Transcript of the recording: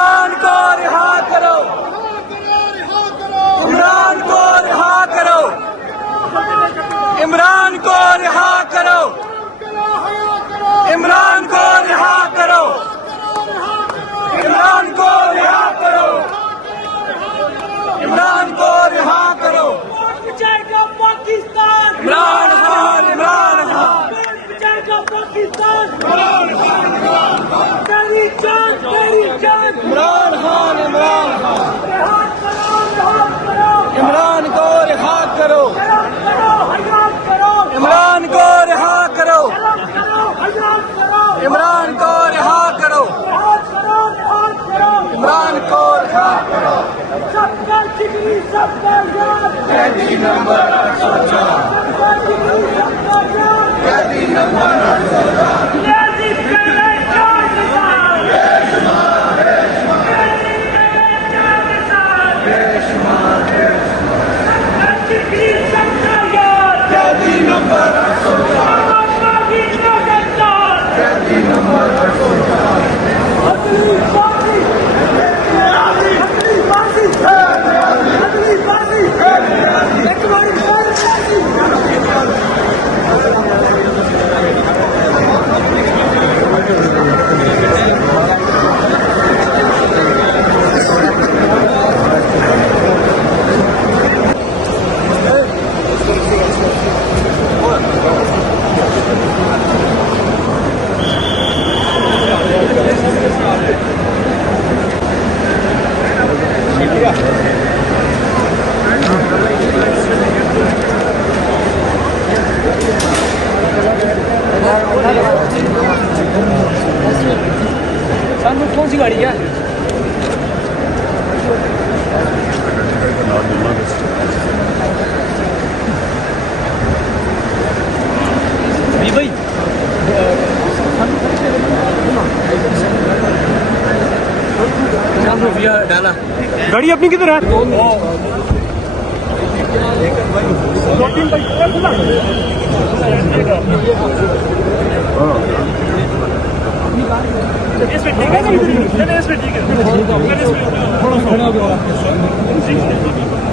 इमरान को रिहा करो, इमरान को रिहा करो, इमरान को रिहा करो, इमरान को रिहा करो, इमरान को रिहा करो, इमरान को रिहा करो। बचाएगा पाकिस्तान, इमरान खान, इमरान खान, बचाएगा पाकिस्तान, तेरी जान, तेरी जान, इमरान खान, इमरान खान, रिहा करो, इमरान को रिहा करो, हयात करो, इमरान को रिहा करो, हयात करो, इमरान को रिहा करो, हयात करो, इमरान को रिहा करो। सबका जिगरी, सबका याद, कैदी नंबर 804, सबका जिगरी, सबका याद, कैदी नंबर 804, लेजी तेरे जान निशान, सबका जिगरी, सबका याद, कैदी नंबर 804, बागी पाकिस्तान, कैदी नंबर 804, अगली बाजी, अगली बाजी, अगली बाजी, एक बारी सानू कौन सी गाड़ी है? भाई डाला गाड़ी अपनी किधर है? इसमें ठीक है, इसमें ठीक है, इसमें ठीक है।